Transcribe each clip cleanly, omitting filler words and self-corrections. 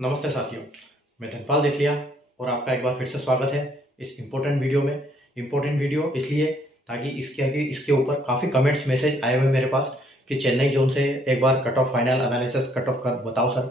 नमस्ते साथियों, मैं धनपाल देथिया और आपका एक बार फिर से स्वागत है इस इम्पोर्टेंट वीडियो में। इम्पोर्टेंट वीडियो इसलिए ताकि इसके ऊपर काफ़ी कमेंट्स मैसेज आए हुए मेरे पास कि चेन्नई जोन से एक बार cut off final analysis cut off कर बताओ सर।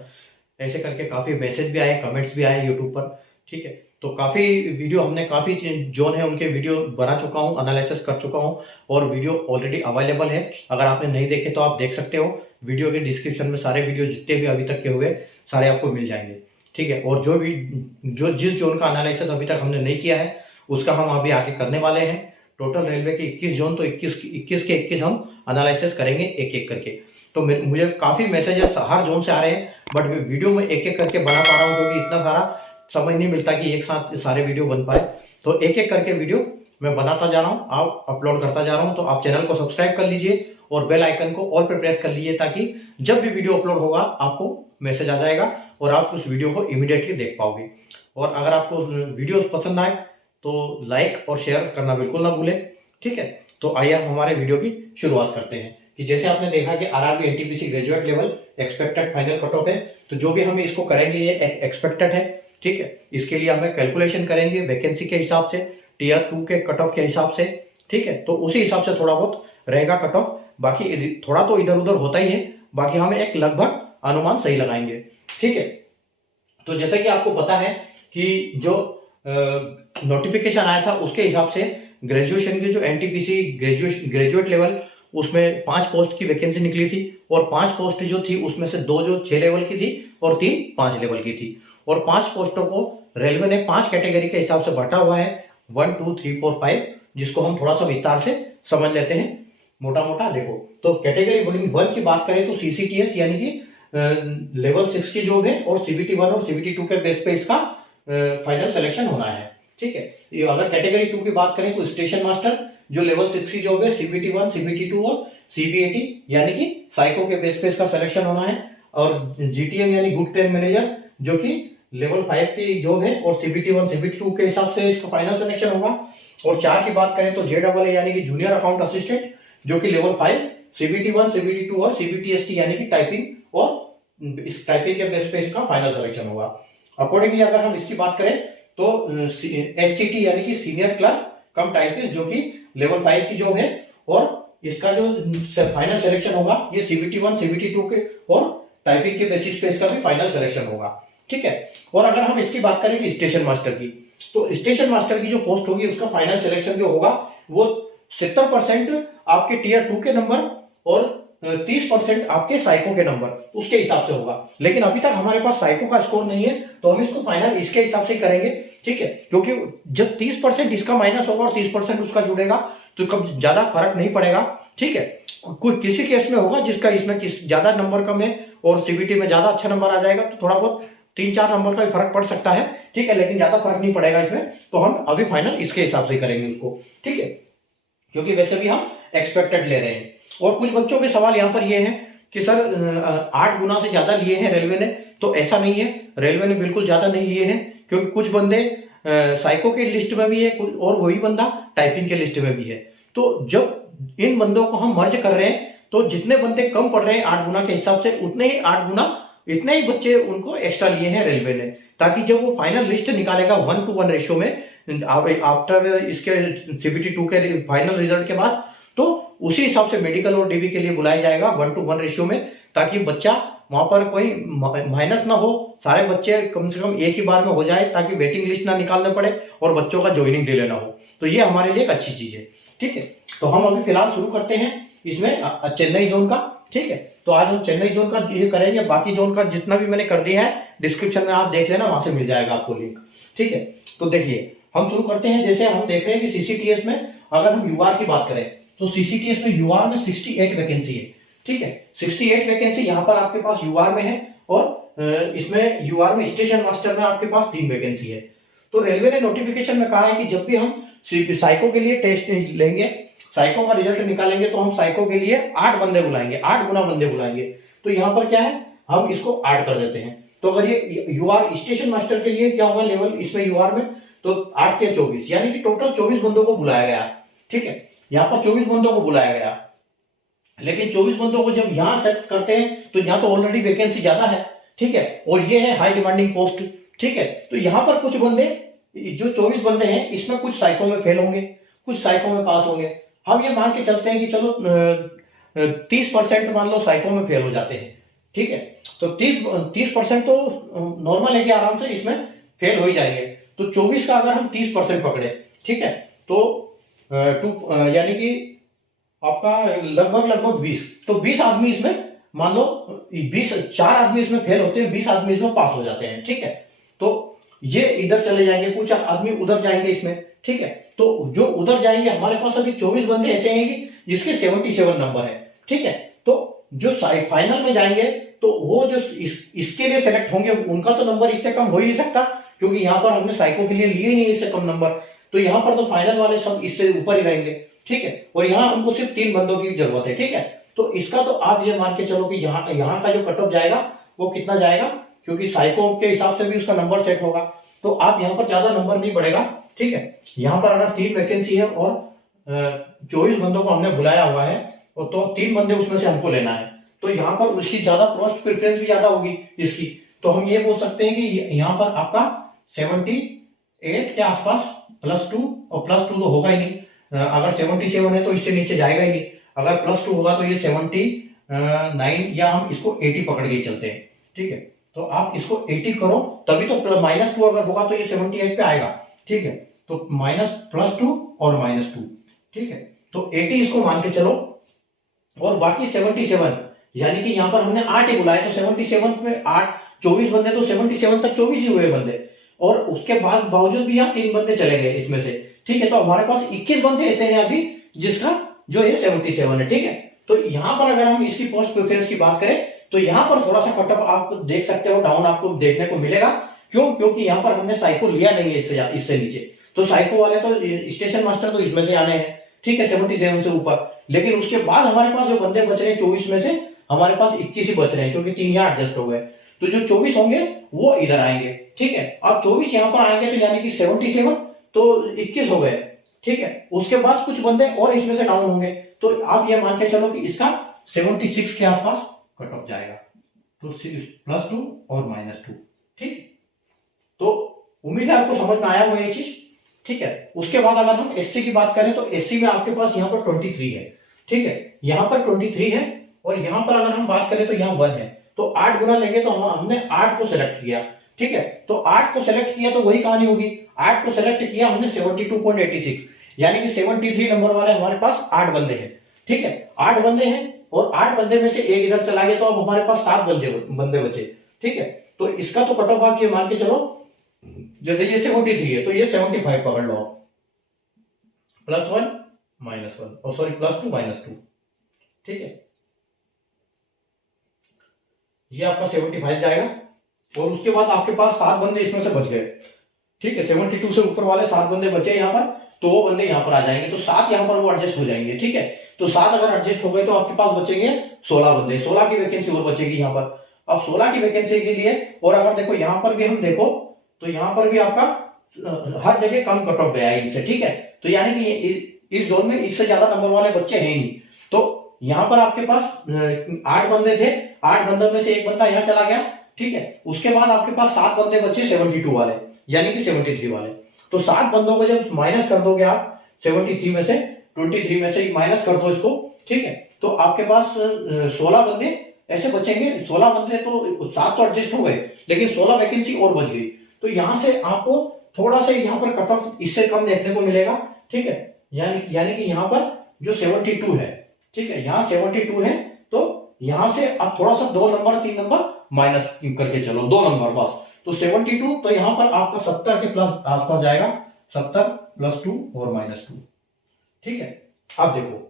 ऐसे करके काफ़ी मैसेज भी आए, कमेंट्स भी आए यूट्यूब पर। ठीक है, तो काफ़ी वीडियो हमने काफ़ी जोन है उनके वीडियो बना चुका हूँ, एनालिसिस कर चुका हूँ और वीडियो ऑलरेडी अवेलेबल है। अगर आपने नहीं देखे तो आप देख सकते हो, वीडियो के डिस्क्रिप्शन में सारे वीडियो जितने भी अभी तक के हुए सारे आपको मिल जाएंगे। ठीक है, और जो जिस जोन का एनालिसिस अभी तक हमने नहीं किया है उसका हम अभी आगे करने वाले हैं। टोटल रेलवे के 21 जोन, तो 21 के 21 हम एनालिसिस करेंगे एक एक करके। तो मुझे काफ़ी मैसेजेस हर जोन से आ रहे हैं, बट वीडियो में एक एक करके बना पा रहा हूँ क्योंकि इतना सारा समय नहीं मिलता कि एक साथ सारे वीडियो बन पाए। तो एक एक करके वीडियो मैं बनाता जा रहा हूँ, आप अपलोड करता जा रहा हूँ। तो आप चैनल को सब्सक्राइब कर लीजिए और बेल आइकन को ऑल पे प्रेस कर लीजिए ताकि जब भी वीडियो अपलोड होगा आपको मैसेज आ जाएगा और आप उस वीडियो को इमीडिएटली देख पाओगे। और अगर आपको वीडियो पसंद आए तो लाइक और शेयर करना बिल्कुल ना भूलें। ठीक है, तो आइए हम हमारे वीडियो की शुरुआत करते हैं। कि जैसे आपने देखा कि RRB NTPC graduate level expected final cut off है, तो जो भी हम इसको करेंगे ये एक्सपेक्टेड है। ठीक है, इसके लिए हमें कैलकुलेशन करेंगे वैकेंसी के हिसाब से, टीयर 2 के कट ऑफ के हिसाब से। ठीक है, तो उसी हिसाब से थोड़ा बहुत रहेगा कट ऑफ, बाकी थोड़ा तो इधर उधर होता ही है, बाकी हम एक लगभग अनुमान सही लगाएंगे। ठीक है, तो जैसा कि आपको पता है कि जो नोटिफिकेशन आया था उसके हिसाब से ग्रेजुएशन की जो एनटीपीसी ग्रेजुएट लेवल उसमें 5 पोस्ट की वैकेंसी निकली थी और 5 पोस्ट जो थी उसमें से 2 जो 6 लेवल की थी और 3 5 लेवल की थी। और 5 पोस्टों को रेलवे ने 5 कैटेगरी के हिसाब से बांटा हुआ है, 1 2 3 4 5, जिसको हम थोड़ा सा विस्तार से समझ लेते हैं मोटा मोटा। देखो, तो कैटेगरी 1 की बात करें तो सीसीटीएस यानी कि लेवल 6 की जॉब है और सीबीटी 1 और सीबीटी 2 के बेस पे इसका फाइनल सिलेक्शन होना है। ठीक है, ये अगर कैटेगरी 2 की बात करें तो स्टेशन मास्टर जो लेवल 6 की जॉब है, सीबीटी 1 सीबीटी 2 और सीबीएटी यानी कि साइको के बेस पे इसका सिलेक्शन होना है। और जीटीएम यानी गुड ट्रेन मैनेजर जो कि लेवल 5 की जॉब है और सीबीटी 1 सीबीटी 2 के हिसाब से इसका फाइनल सिलेक्शन होगा। और 4 की बात करें तो जेडबल यानी कि जूनियर अकाउंट असिस्टेंट जो कि लेवल 5 सीबीटी 1 सीबीटी 2 और सीबीटीएसटी यानी कि टाइपिंग, और इस टाइपिंग के बेस पे इसका फाइनल सिलेक्शन होगा। अकॉर्डिंगली अगर हम इसकी बात करें तो एससीटी यानी कि सीनियर क्लर्क कम टाइपिस्ट जो कि लेवल 5 की जॉब है और इसका जो फाइनल सिलेक्शन होगा ये सीबीटी 1 सीबीटी 2 के और टाइपिंग के बेसिस पे इसका भी फाइनल सिलेक्शन होगा। ठीक है, और अगर हम इसकी बात करें स्टेशन मास्टर की, तो स्टेशन मास्टर की जो पोस्ट होगी उसका फाइनल सिलेक्शन जो होगा वो 70% आपके टीयर 2 के नंबर और 30% आपके साइको के नंबर उसके हिसाब से होगा। लेकिन अभी तक हमारे पास साइको का स्कोर नहीं है तो हम इसको फाइनल इसके हिसाब से करेंगे। ठीक है, क्योंकि जब 30% इसका माइनस होगा और 30% उसका जुड़ेगा तो कब ज्यादा फर्क नहीं पड़ेगा। ठीक है, कोई किसी केस में होगा जिसका इसमें ज्यादा नंबर कम है और सीबीटी में ज्यादा अच्छा नंबर आ जाएगा तो थोड़ा बहुत 3-4 नंबर का भी फर्क पड़ सकता है। ठीक है, लेकिन ज्यादा फर्क नहीं पड़ेगा इसमें, तो हम अभी फाइनल इसके हिसाब से करेंगे उसको। ठीक है, क्योंकि वैसे भी हम एक्सपेक्टेड ले रहे हैं। और कुछ बच्चों के सवाल यहाँ पर ये है कि सर 8 गुना से ज्यादा लिए हैं रेलवे ने, तो ऐसा नहीं है, रेलवे ने बिल्कुल ज्यादा नहीं लिए हैं क्योंकि कुछ बंदे साइको के लिस्ट में भी है और वही बंदा टाइपिंग के लिस्ट में भी है। तो जब इन बंदों को हम मर्ज कर रहे हैं तो जितने बंदे कम पड़ रहे हैं 8 गुना के हिसाब से उतने ही 8 गुना इतने ही बच्चे उनको एक्स्ट्रा लिए हैं रेलवे ने, ताकि जब वो फाइनल लिस्ट निकालेगा 1:1 रेशियो में आफ्टर इसके सीबीटी 2 के फाइनल रिजल्ट के बाद, तो उसी हिसाब से मेडिकल और डीबी के लिए बुलाया जाएगा 1:1 रेशियो में, ताकि बच्चा वहां पर कोई माइनस ना हो, सारे बच्चे कम से कम एक ही बार में हो जाए ताकि वेटिंग लिस्ट ना निकालने पड़े और बच्चों का ज्वाइनिंग डिले ना हो। तो ये हमारे लिए एक अच्छी चीज है। ठीक है, तो हम अभी फिलहाल शुरू करते हैं इसमें चेन्नई जोन का। ठीक है, तो आज हम चेन्नई जोन का ये करेंगे, बाकी जोन का जितना भी मैंने कर दिया है डिस्क्रिप्शन में आप देख लेना, वहां से मिल जाएगा आपको लिंक। ठीक है, तो देखिए हम शुरू करते हैं। जैसे हम देख रहे हैं कि सीसीटीएस में अगर हम यूआर की बात करें तो सीसीटीएस में यूआर में 68 वैकेंसी है। ठीक है, 68 वैकेंसी यहाँ पर आपके पास यूआर में है और इसमें यूआर में स्टेशन मास्टर में आपके पास 3 वैकेंसी है। तो रेलवे ने नोटिफिकेशन में कहा है कि जब भी हम साइको के लिए टेस्ट लेंगे, साइको का रिजल्ट निकालेंगे, तो हम साइको के लिए 8 बंदे बुलाएंगे, 8 गुना बंदे बुलाएंगे। तो यहाँ पर क्या है, हम इसको ऐड कर देते हैं। तो अगर ये यूआर स्टेशन मास्टर के लिए क्या होगा लेवल इसमें यूआर में, तो 8 के 24 यानी कि टोटल 24 बंदों को बुलाया गया। ठीक है, यहाँ पर 24 बंदों को बुलाया गया, लेकिन 24 बंदों को जब यहाँ सेट करते हैं तो यहाँ तो ऑलरेडी वैकेंसी ज्यादा है। ठीक है, और ये है हाई डिमांडिंग पोस्ट। ठीक है, तो यहाँ पर कुछ बंदे, जो 24 बंदे हैं, इसमें कुछ साइको में फेल होंगे, कुछ साइको में पास होंगे। हम ये मान के चलते हैं कि चलो 30% मान लो साइको में फेल हो जाते हैं। ठीक है, तो 30% तो नॉर्मल है कि आराम से इसमें फेल हो ही जाएंगे। तो 24 का अगर हम 30% पकड़े, ठीक है, तो यानी कि आपका लगभग 20, तो 20 आदमी इसमें मान लो 4 आदमी इसमें फेल होते हैं, 20 आदमी इसमें पास हो जाते हैं। ठीक है, तो ये इधर चले जाएंगे, कुछ आदमी उधर जाएंगे इसमें। ठीक है, तो जो उधर जाएंगे, हमारे पास अभी 24 बंदे ऐसे हैं कि जिसके 77 नंबर है। ठीक है, तो जो फाइनल में जाएंगे तो वो जो इसके लिए सेलेक्ट होंगे, उनका तो नंबर इससे कम हो ही नहीं सकता, क्योंकि यहाँ पर हमने साइको के लिए लिए नहीं इससे कम नंबर। तो यहाँ पर तो फाइनल वाले सब इससे ऊपर ही रहेंगे। ठीक है, और यहाँ हमको सिर्फ 3 बंदों की जरूरत है। ठीक है, तो इसका तो आप ये मान के चलो कि यहाँ का जो कट ऑफ जाएगा वो कितना जाएगा, क्योंकि साइको के हिसाब से भी उसका नंबर सेट होगा। तो आप यहाँ पर ज्यादा नंबर नहीं बढ़ेगा। ठीक है, यहाँ पर अगर 3 वैकेंसी है और 24 बंदों को हमने बुलाया हुआ है, तो 3 बंदे उसमें से हमको लेना है, तो यहाँ पर उसकी ज्यादा कॉस्ट प्रेफरेंस भी ज्यादा होगी इसकी। तो हम ये बोल सकते हैं कि यहाँ पर आपका 78 के आसपास +2, और +2 तो होगा ही नहीं, अगर 77 है तो इससे नीचे जाएगा ही नहीं। अगर +2 होगा तो ये 79, या हम इसको 80 पकड़ के चलते हैं। ठीक है, तो आप इसको 80 करो, तभी तो -2 अगर होगा तो ये 78 पे आएगा। ठीक है, तो +2 और -2। ठीक है, तो 80 इसको मान के चलो, और बाकी 77, यानी कि यहाँ पर हमने 8 ही बुलाए, तो 77 पे 8, 24 बंदे, तो 77 तक 24 ही हुए बंदे, और उसके बाद बावजूद भी यहाँ 3 बंदे चले गए इसमें से। ठीक है, तो हमारे पास 21 बंदे ऐसे हैं अभी जिसका जो है 77 है। ठीक है, तो यहाँ पर अगर हम इसकी पोस्ट प्रेफरेंस की बात करें तो यहाँ पर थोड़ा सा कट ऑफ आप देख सकते हो, डाउन आपको देखने को मिलेगा। क्यों? क्योंकि यहाँ पर हमने साइको लिया नहीं है इससे नीचे, तो साइको वाले तो स्टेशन मास्टर तो इसमें से आने हैं। ठीक है, 77 से ऊपर, लेकिन उसके बाद हमारे पास जो बंदे बच रहे हैं 24 में से हमारे पास 21 ही बच रहे हैं, क्योंकि 3 यहाँ एडजस्ट हो गए। तो जो 24 होंगे वो इधर आएंगे। ठीक है, अब 24 यहाँ पर आएंगे, तो यानी कि 77 तो 21 हो गए। ठीक है, उसके बाद कुछ बंदे और इसमें से डाउन होंगे, तो आप ये मान के चलो कि इसका 76 के आसपास कट ऑफ जाएगा, तो +2 और -2। ठीक, तो उम्मीद है आपको समझ में आया होगा ये चीज। ठीक है, उसके बाद अगर हम एससी की बात करें तो एससी में आपके पास यहाँ पर 23 है। ठीक है, यहाँ पर 23 है, और यहाँ पर अगर हम बात करें तो यहाँ 1 है, तो 8 गुना लेंगे तो हमने 8 को सेलेक्ट किया। ठीक है, तो 8 को सेलेक्ट किया तो वही कहानी होगी, 8 को सेलेक्ट किया हमने 72.86, यानी कि 73 नंबर वाले हमारे पास 8 बंदे हैं। ठीक है, 8 बंदे हैं, और 8 बंदे में से एक इधर चला गया, तो अब हमारे पास 7 बंदे बचे। ठीक है, तो इसका तो कट ऑफ आप ये मान के चलो, जैसे ये 73 है तो ये 75 पकड़ लो, +1 -1, और सॉरी +2 -2। ठीक है, ये आपका 75 जाएगा, और उसके बाद आपके पास 7 बंदे इसमें से बच गए। ठीक है, 72 से ऊपर वाले 7 बंदे बचे यहाँ पर, तो वो बंदे यहाँ पर आ जाएंगे, तो 7 यहाँ पर वो एडजस्ट हो जाएंगे। ठीक है, तो 7 अगर एडजस्ट हो गए तो आपके पास बचेंगे 16 बंदे, 16 की वैकेंसी और बचेगी यहाँ पर। अब 16 की वैकेंसी के लिए, और अगर देखो यहाँ पर भी हम देखो तो यहाँ पर भी आपका हर जगह कम कट ऑफ गया है इनसे। ठीक है, तो यानी कि इस जोन में इससे ज्यादा नंबर वाले बच्चे हैं नहीं। तो यहाँ पर आपके पास 8 बंदे थे, 8 बंदों में से एक बंदा यहाँ चला गया। ठीक है, उसके बाद आपके पास 7 बंदे बचे 72 वाले, यानी कि 73 वाले। तो 7 बंदों को जब माइनस कर दोगे आप 73 में से, 23 में से माइनस कर दो इसको। ठीक है, तो आपके पास 16 बंदे ऐसे बचेंगे। 16 बंदे तो 7 तो एडजस्ट हो गए, लेकिन 16 वैकेंसी और बच गई। तो यहां से आपको थोड़ा सा यहाँ पर कट ऑफ इससे कम देखने को मिलेगा। ठीक है, यानी कि यहाँ पर जो 72 है, ठीक है, यहाँ 72 है, तो यहां से आप थोड़ा सा 2 नंबर 3 नंबर माइनस करके चलो, 2 नंबर बस। तो 72, तो यहाँ पर आपका 70 के प्लस आसपास जाएगा, 70 +2 और -2। ठीक है, अब देखो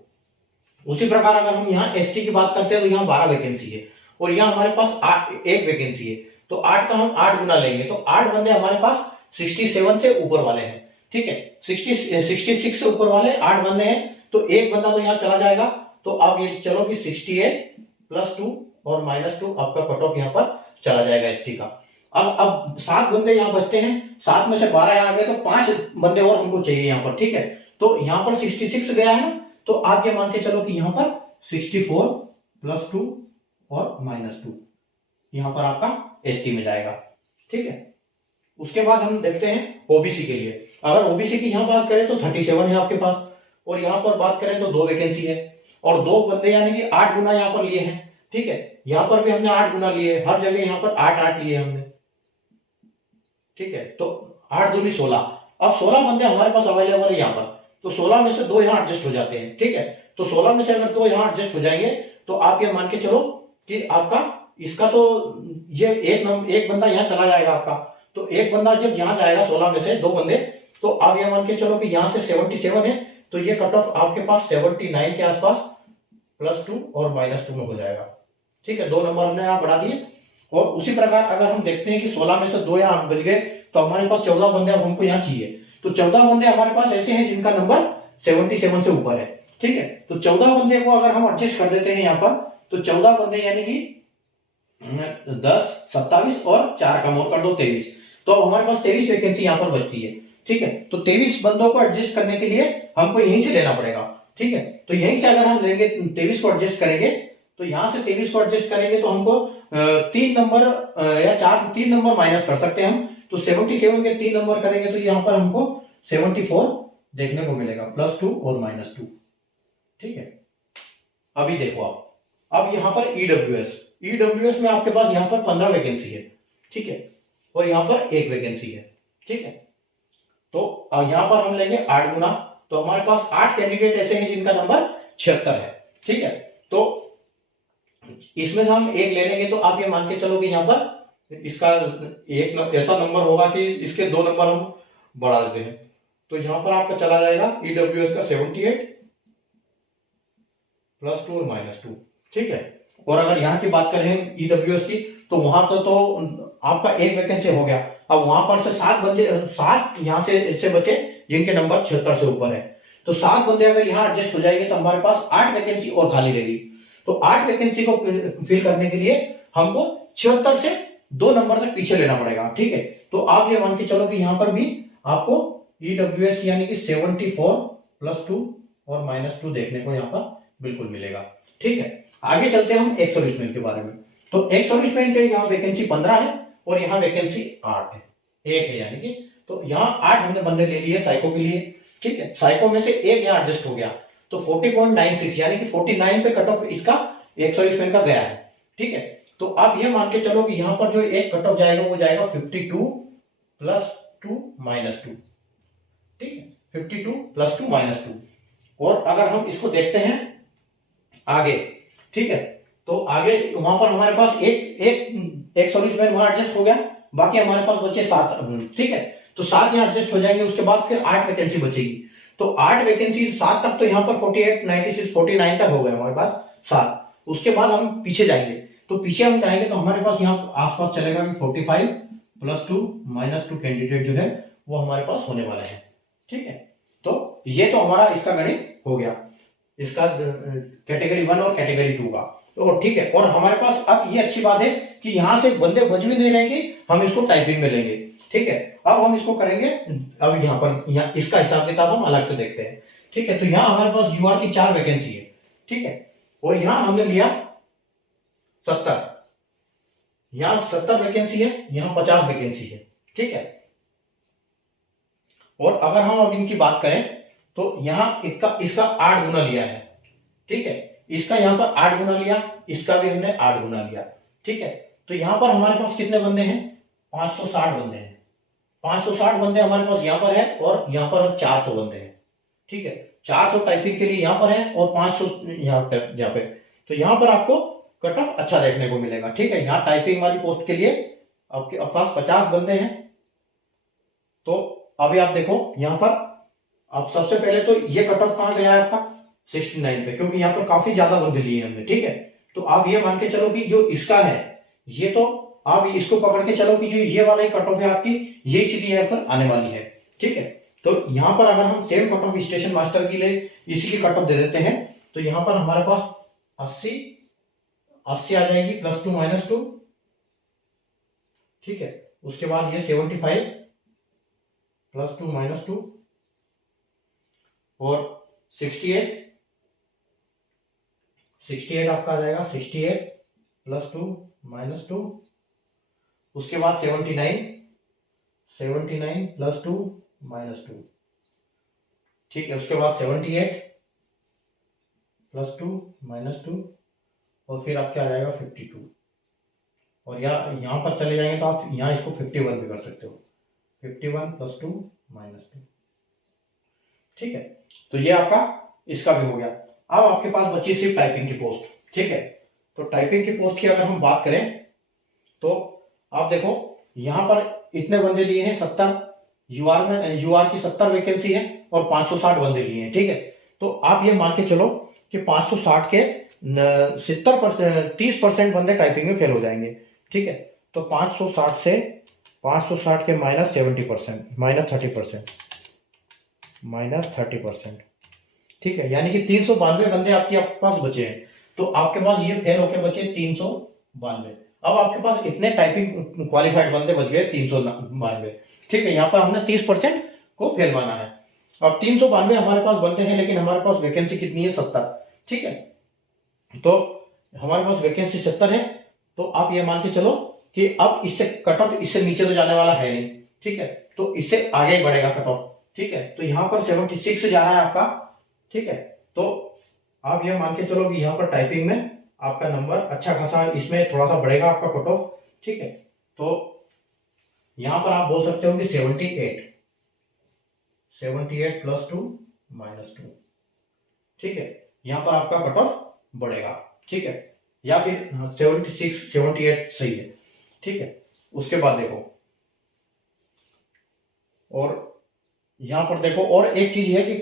उसी प्रकार अगर हम यहाँ एसटी की बात करते हैं तो यहाँ 12 वैकेंसी है, और यहाँ हमारे पास 1 वैकेंसी है, तो 8 का हम 8 गुना लेंगे, तो 8 बंदे हमारे पास 67 से ऊपर वाले हैं। ठीक है, 66 से ऊपर वाले 8 बंदे हैं, तो एक बंदा तो यहाँ चला जाएगा। तो आप ये चलो कि 68 +2 और -2 आपका कट ऑफ यहाँ पर चला जाएगा एसटी का। अब 7 बंदे यहाँ बचते हैं, 7 में से 12 आ गए, तो 5 बंदे और हमको चाहिए यहाँ पर। ठीक है, तो यहाँ पर 66 गया है ना, तो आप ये मान के चलो कि यहाँ पर 64 +2 और -2, यहाँ पर आपका एसटी में जाएगा। ठीक है, उसके बाद हम देखते हैं ओबीसी के लिए। अगर ओबीसी की यहाँ बात करें तो 37 है आपके पास, और यहाँ पर बात करें तो 2 वैकेंसी है और 2 बंदे यानी कि 8 गुना यहाँ पर लिए हैं। ठीक है, यहाँ पर भी हमने 8 गुना लिए, हर जगह यहाँ पर 8-8 लिए हमने। ठीक है, तो 8 दूनी 16। अब 16 बंदे हमारे पास अवेलेबल है यहाँ पर, तो 16 में से 2 यहाँ एडजस्ट हो जाते हैं। ठीक है, तो 16 में से अगर 2 यहाँ एडजस्ट हो जाएंगे तो आप ये मान के चलो कि आपका इसका तो ये एक बंदा यहाँ चला जाएगा आपका, तो एक बंदा जब यहाँ जाएगा 16 में से 2 बंदे, तो आप ये मान के चलो कि यहाँ से 77 है, तो ये कट ऑफ आपके पास 79 के आसपास +2 और -2 में हो जाएगा। ठीक है, 2 नंबर हमने यहाँ बढ़ा दिए। और उसी प्रकार अगर हम देखते हैं कि 16 में से 2 यहाँ बच गए, तो हमारे पास 14 बंदे अब हमको यहाँ चाहिए। तो 14 बंदे हमारे पास ऐसे हैं जिनका नंबर 77 से ऊपर है। ठीक है, तो 14 बंदे को अगर हम एडजस्ट कर देते हैं यहाँ पर, तो 14 बंदे यानी कि 10, 27 और 4 कम और कर दो 23, तो हमारे पास 23 वैकेंसी यहाँ पर बचती है। ठीक है, तो 23 बंदों को एडजस्ट करने के लिए हमको यहीं से लेना पड़ेगा। ठीक है, तो यहीं से अगर हम लेंगे 23 को एडजस्ट करेंगे, तो यहां से 23 को एडजस्ट करेंगे तो हमको 3 नंबर या 3 नंबर माइनस कर सकते हैं हम। तो 77 के 3 नंबर करेंगे तो यहाँ पर हमको 74 देखने को मिलेगा, +2 और -2। ठीक है, अभी देखो आप, अब यहाँ पर ईडब्ल्यूएस में आपके पास यहाँ पर 15 वैकेंसी है। ठीक है, और यहाँ पर 1 वैकेंसी है। ठीक है, तो यहाँ पर हम लेंगे 8 गुना, तो हमारे पास 8 कैंडिडेट ऐसे हैं जिनका नंबर 76 है। ठीक है, तो इसमें से हम एक ले लेंगे, तो आप ये मान के चलो कि यहाँ पर इसका एक ऐसा नंबर होगा कि इसके 2 नंबर हम बढ़ा देते हैं, तो यहाँ पर आपका चला जाएगा ईडब्ल्यूएस का 78 +2 और -2। ठीक है, और अगर यहाँ की बात करें ईडब्ल्यूएस की, तो वहां तो आपका 1 वैकेंसी हो गया। अब वहां पर से 7 यहाँ से बचे जिनके नंबर 76 से ऊपर है, तो 7 बंदे अगर यहाँ एडजस्ट हो जाएंगे तो हमारे पास 8 वैकेंसी और खाली रहेगी। तो 8 वैकेंसी को फिल करने के लिए हमको 76 से 2 नंबर तक पीछे लेना पड़ेगा। ठीक है, तो आप ये मान के चलो कि यहाँ पर भी आपको ईडब्ल्यूएस यानी कि 74 +2 और -2 देखने को यहाँ पर बिल्कुल मिलेगा। ठीक है, आगे चलते हैं हम एक्स सर्विसमैन के बारे में। तो एक्स सर्विसमैन के यहाँ वैकेंसी 15 है और यहाँ वैकेंसी 8 है, 1 है यानी कि, तो यहाँ 8 हमने बंदे ले लिए साइको के लिए। ठीक है, साइको में से 1 यहाँ एडजस्ट हो गया, तो 40.96 यानी कि 49 पे कट ऑफ इसका एक्स सर्विसमैन का गया है। ठीक है, तो आप ये मान के चलो कि यहाँ पर जो एक कट ऑफ जाएगा वो जाएगा 52 +2 -2। ठीक है, 52 +2 -2। और अगर हम इसको देखते हैं आगे, ठीक है, तो आगे वहां पर हमारे पास एक सर्विसमैन वहां एडजस्ट हो गया, बाकी हमारे पास बचे 7। ठीक है, तो 7 यहाँ एडजस्ट हो जाएंगे, उसके बाद फिर 8 वैकेंसी बचेगी। तो 8 वैकेंसी 7 तक, तो यहाँ पर 48, 96, 49 तक हो गए हमारे पास 7। उसके बाद हम पीछे जाएंगे, तो पीछे हम जाएंगे तो हमारे पास यहाँ आसपास चलेगा कि 45 +2 -2 कैंडिडेट जो है वो हमारे पास होने वाले हैं। ठीक है, तो ये तो हमारा इसका गणित हो गया, इसका कैटेगरी 1 और कैटेगरी 2 का। तो ठीक है, और हमारे पास अब ये अच्छी बात है कि यहां से बंदे बच भी नहीं रहेंगे, हम इसको टाइपिंग में लेंगे। ठीक है, अब हम इसको करेंगे, अब यहाँ पर इसका हिसाब किताब हम अलग से देखते हैं। ठीक है, तो यहाँ हमारे पास यूआर की 4 वैकेंसी है। ठीक है, और यहाँ हमने लिया 70, यहाँ 70 वैकेंसी है, यहाँ 50 वैकेंसी है। ठीक है, और अगर हम अब इनकी बात करें तो यहाँ इसका 8 गुना लिया है। ठीक है, इसका यहाँ पर 8 गुना लिया, इसका भी हमने 8 गुना लिया। ठीक है, तो यहाँ पर हमारे पास कितने बंदे हैं, 560 बंदे हैं। 560 बंदे हमारे पास यहाँ पर है, और यहाँ पर 400 बंदे हैं। ठीक है, 400 टाइपिंग के लिए यहाँ पर है और 500 यहाँ पे, तो यहाँ पर आपको कट ऑफ अच्छा देखने को मिलेगा। ठीक है, यहाँ टाइपिंग वाली पोस्ट के लिए आपके पास 50 बंदे हैं। तो अभी आप देखो यहाँ पर, अब सबसे पहले तो ये कट ऑफ कहाँ गया है आपका 69 पे, क्योंकि यहाँ पर काफी ज्यादा बंदे लिए हमने। ठीक है, तो आप ये मान के चलो कि जो इसका है ये, तो आप इसको पकड़ के चलो कि जो ये वाला कट ऑफ है आपकी, ये सीधी यहाँ पर आने वाली है। ठीक है, तो यहाँ पर अगर हम same cut off station master के लिए इसी की कट ऑफ दे देते हैं, तो यहाँ पर हमारे पास 80 आ जाएगी, +2 -2। ठीक है, उसके बाद ये 75 +2 -2 और 68 आपका आ जाएगा, 68 +2 -2, उसके बाद 79 +2 -2, ठीक है। उसके बाद 78 +2 -2, और फिर आपके आ जाएगा 52, और यहाँ पर चले जाएंगे तो आप यहाँ इसको 51 भी कर सकते हो, 51 +2 -2, ठीक है। तो ये आपका इसका भी हो गया। अब आपके पास बची सिर्फ टाइपिंग की पोस्ट, ठीक है। तो टाइपिंग की पोस्ट की अगर हम बात करें तो आप देखो यहां पर इतने बंदे लिए हैं 70, यूआर की 70 वैकेंसी है और 560 बंदे लिए हैं, ठीक है। तो आप ये मान के चलो कि 560 के 70% 30% बंदे टाइपिंग में फेल हो जाएंगे, ठीक है। तो 560 के -70%, -30%, ठीक है। यानी कि 392 बंदे आपके पास बचे हैं। तो आपके पास ये फेल होके बचे 392। अब आपके पास इतने टाइपिंग क्वालिफाइड बंदे बच गए 392, ठीक है। यहाँ पर हमने 30% को फेल माना है। अब 392 हमारे पास बंदे हैं, लेकिन हमारे पास वैकेंसी कितनी है? 70, ठीक है। तो हमारे पास वैकेंसी 70 है। तो आप ये मान के चलो कि अब इससे कट ऑफ इससे नीचे तो जाने वाला है नहीं, ठीक है। तो इससे आगे बढ़ेगा कट ऑफ, ठीक है। तो यहाँ पर 76 से जा रहा है आपका, ठीक है। तो आप ये मान के चलो कि यहाँ पर टाइपिंग में आपका नंबर अच्छा खासा, इसमें थोड़ा सा बढ़ेगा आपका कट ऑफ, ठीक है। तो यहाँ पर आप बोल सकते हो कि 78 +2 -2, ठीक है। यहाँ पर आपका कट ऑफ बढ़ेगा, ठीक है। या फिर 76 78 सही है, ठीक है। उसके बाद देखो, और यहाँ पर देखो और एक चीज है कि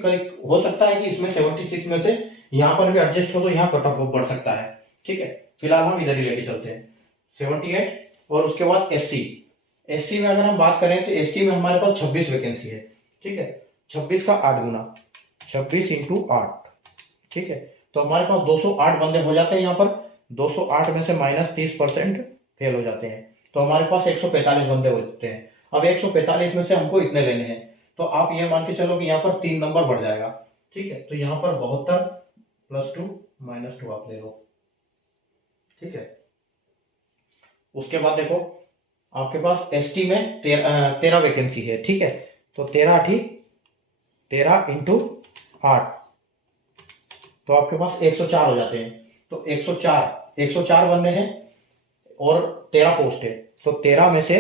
हो सकता है कि इसमें 76 में से यहाँ पर भी एडजस्ट हो तो यहाँ कट ऑफ बढ़ सकता है, ठीक है। फिलहाल हम इधर ही लेके चलते हैं 78। और उसके बाद एससी में अगर हम बात करें तो एससी में हमारे पास 26 वैकेंसी है, ठीक है। 26 का 8 गुना, 26 × 8, ठीक है। तो हमारे पास 208 बंदे हो जाते हैं। यहाँ पर 208 में से -30% फेल हो जाते हैं, तो हमारे पास 145 बंदे होते हैं। अब 145 में से हमको इतने लेने हैं, तो आप ये मान के चलो कि यहाँ पर 3 नंबर बढ़ जाएगा, ठीक है। तो यहाँ पर 72 +2 -2 आप ले लो, ठीक है। उसके बाद देखो आपके पास एसटी में 13 वैकेंसी है, ठीक है। तो 13 × 8, तो आपके पास 104 हो जाते हैं। तो 104 बंदे हैं और 13 पोस्ट है। तो 13 में से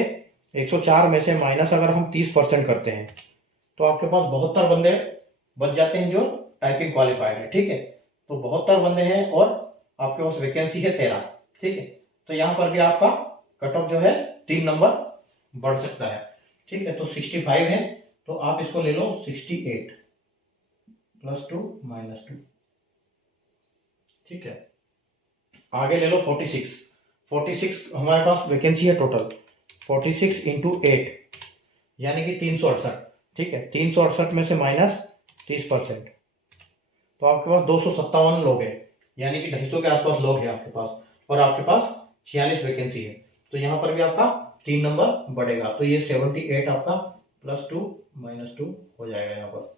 104 में से माइनस अगर हम 30% करते हैं तो आपके पास 72 बंदे बच जाते हैं जो टाइपिंग क्वालिफाइड है, ठीक है। तो 72 बंदे हैं और आपके पास वैकेंसी है 13, ठीक है। तो यहाँ पर भी आपका कट ऑफ जो है 3 नंबर बढ़ सकता है, ठीक है। तो 65 है, तो आप इसको ले लो 68 +2 -2, ठीक है। आगे ले लो 46 हमारे पास वैकेंसी है टोटल 46 × 8, यानी कि 368, ठीक है। 368 में से -30%, तो आपके पास 257 लोग हैं, यानी कि 250 के आसपास लोग हैं आपके पास, और आपके पास 46 वैकेंसी है। तो यहाँ पर भी आपका 3 नंबर बढ़ेगा। तो ये 78 आपका +2 -2 हो जाएगा यहाँ पर,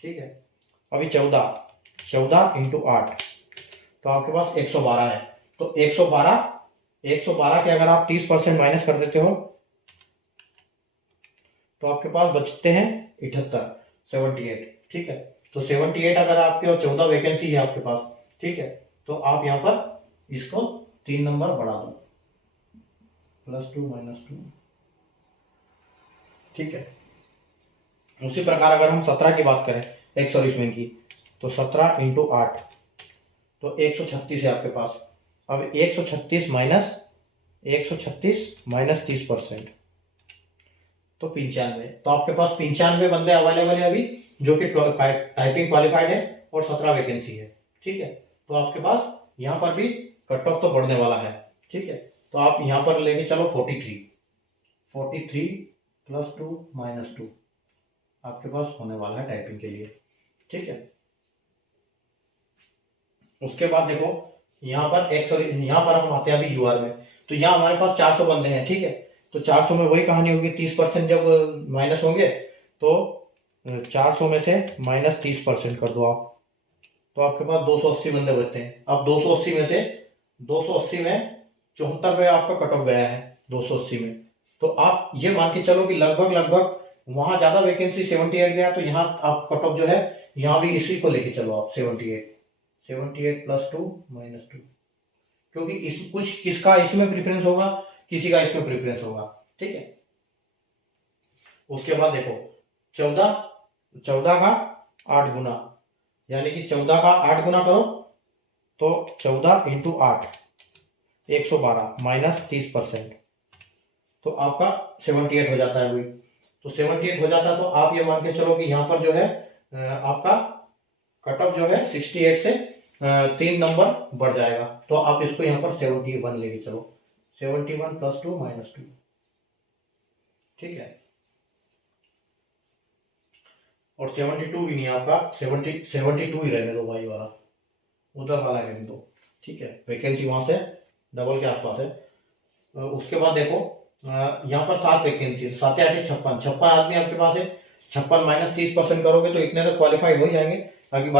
ठीक है। अभी 14 × 8, तो आपके पास 112 है। तो 112 के अगर आप 30% माइनस कर देते हो तो आपके पास बचते हैं 78, ठीक है। तो 78 अगर आपके और 14 वैकेंसी है आपके पास, ठीक है। तो आप यहाँ पर इसको 3 नंबर बढ़ा दो, +2 -2, ठीक है। उसी प्रकार अगर हम 17 की बात करें एक्स सर्विसमैन की, तो 17 × 8, तो 136 है आपके पास। अब 136 -30%, तो 95। तो आपके पास 95 बंदे अवेलेबल है अभी, जो कि टाइपिंग क्वालिफाइड है और 17 वैकेंसी है, ठीक है। तो आपके पास यहाँ पर भी कट ऑफ तो बढ़ने वाला है, ठीक है। तो आप यहाँ पर लेके चलो 43 +2 -2 आपके पास होने वाला है टाइपिंग के लिए, ठीक है। उसके बाद देखो यहाँ पर हम आते हैं अभी यूआर में। तो यहाँ हमारे पास 400 बंदे हैं, ठीक है। तो 400 में वही कहानी होगी, 30% जब माइनस होंगे तो 400 में से -30% कर दो आप, तो आपके पास 280 बंदे बचते हैं। अब 280 में 74 पे आपका कट ऑफ गया है 280 में, तो आप ये मान के चलो कि लगभग लगभग वहां ज्यादा वैकेंसी 78 गया, तो यहाँ आप कट ऑफ जो है यहाँ भी इसी को लेके चलो आप 78 प्लस 2 माइनस 2, क्योंकि इस कुछ किसका इसमें प्रेफरेंस होगा, किसी का इसमें प्रेफरेंस होगा, ठीक है। उसके बाद देखो 14 का 8 गुना, यानी कि 14 का 8 गुना करो तो 14 इंटू 8 112 माइनस 30%, तो आपका 78 हो जाता है वही। तो 78 हो जाता है, तो आप ये मान के चलो कि यहाँ पर जो है आपका कट ऑफ जो है 68 से 3 नंबर बढ़ जाएगा, तो आप इसको यहाँ पर 71 लेके चलो, 71 प्लस 2 माइनस 2, ठीक है। और 72 भी नहीं है आपका, 72 ही रहने दो भाई वाला, उधर वाला रहने दो, ठीक है। वैकेंसी वहां से डबल के आसपास है। उसके बाद देखो यहाँ पर 7 वैकेंसी है, 7 8 56 आदमी आपके पास है, 56 माइनस 30% करोगे तो इतने तो क्वालिफाई हो जाएंगे। बाकी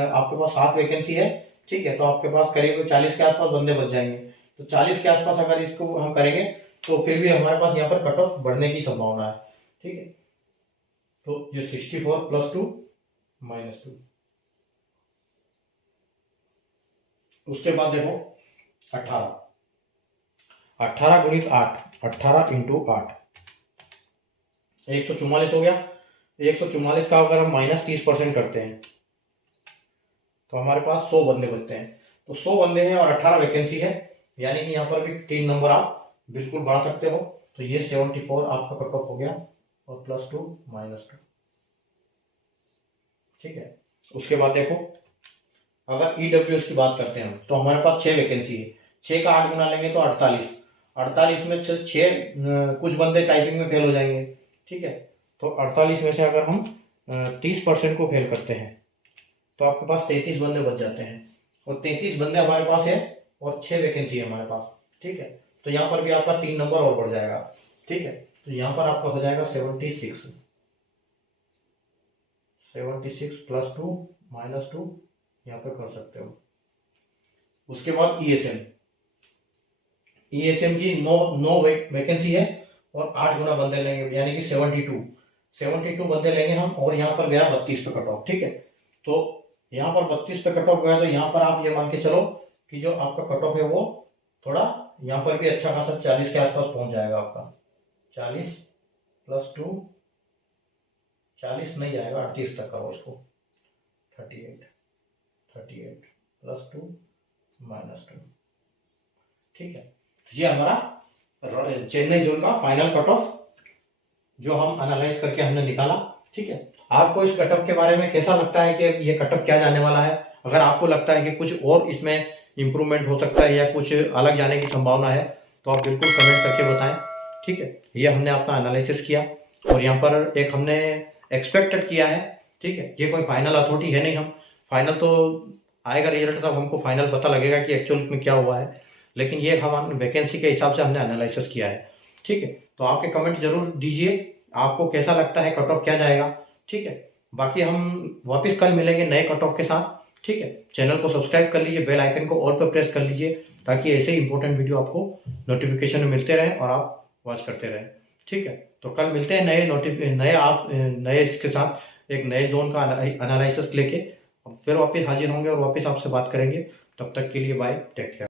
आपके पास 7 वैकेंसी है, ठीक है, तो आपके पास करीब 40 के आसपास बंदे बच जाएंगे। तो 40 के आसपास अगर इसको हम करेंगे तो फिर भी हमारे पास यहाँ पर कट ऑफ बढ़ने की संभावना है, ठीक है। तो ये 64 प्लस 2 माइनस 2, उसके बाद देखो 18 गुणित 8, 18 इंटू 8 144 हो गया। 144 का अगर हम माइनस 30% करते हैं तो हमारे पास 100 बंदे बनते हैं। तो 100 बंदे हैं और 18 वैकेंसी है, यानी कि यहाँ पर भी 3 नंबर आप बिल्कुल बढ़ा सकते हो। तो ये 74 आपका कट ऑफ हो गया और प्लस 2 माइनस 2, ठीक है। उसके बाद देखो अगर ईडब्ल्यूएस की बात करते हैं तो हमारे पास 6 वैकेंसी है, 6 का 8 गुना लेंगे तो 48 में से 6 कुछ बंदे टाइपिंग में फेल हो जाएंगे, ठीक है। तो 48 में से अगर हम 30% को फेल करते हैं तो आपके पास 33 बंदे बच जाते हैं, और 33 बंदे हमारे पास है और 6 वैकेंसी है हमारे पास, ठीक है। तो यहाँ पर भी आपका 3 नंबर और बढ़ जाएगा, ठीक है। तो यहाँ पर आपका हो जाएगा 76 प्लस 2 माइनस 2, यहाँ पे कर सकते हो। उसके बाद ईएसएम की 9 वैकेंसी है और 8 गुना बंदे लेंगे, यानी कि 72 बंदे लेंगे हम, और यहाँ पर गया 32 पे कट ऑफ, ठीक है। तो यहाँ पर 32 पे कट ऑफ गया, तो यहाँ पर आप ये मान के चलो कि जो आपका कट ऑफ है वो थोड़ा यहाँ पर भी अच्छा खासा 40 के आसपास पहुंच जाएगा आपका। 40 प्लस 2, 40 नहीं जाएगा, 38 तक करो उसको, 38 प्लस 2 माइनस 2, ठीक है। तो ये हमारा चेन्नई जोन का फाइनल कट ऑफ जो हम एनालाइज करके हमने निकाला, ठीक है। आपको इस कट ऑफ के बारे में कैसा लगता है कि ये कट ऑफ क्या जाने वाला है? अगर आपको लगता है कि कुछ और इसमें इंप्रूवमेंट हो सकता है या कुछ अलग जाने की संभावना है तो आप बिल्कुल कमेंट करके बताएं, ठीक है। ये हमने अपना एनालिसिस किया और यहाँ पर एक हमने एक्सपेक्टेड किया है, ठीक है। ये कोई फाइनल अथॉरिटी है नहीं, हम फाइनल तो आएगा रिजल्ट तब हमको फाइनल पता लगेगा कि एक्चुअल में क्या हुआ है, लेकिन ये हम वैकेंसी के हिसाब से हमने एनालिसिस किया है, ठीक है। तो आपके कमेंट जरूर दीजिए, आपको कैसा लगता है कट ऑफ क्या जाएगा, ठीक है। बाकी हम वापस कल मिलेंगे नए कट ऑफ के साथ, ठीक है। चैनल को सब्सक्राइब कर लीजिए, बेल आइकन को ऑल पर प्रेस कर लीजिए ताकि ऐसे ही इंपॉर्टेंट वीडियो आपको नोटिफिकेशन में मिलते रहे और आप वॉच करते रहें, ठीक है। तो कल मिलते हैं नए इसके साथ एक नए जोन का एनालिसिस लेके फिर वापस हाजिर होंगे और वापस आपसे बात करेंगे। तब तक के लिए बाय, टेक केयर।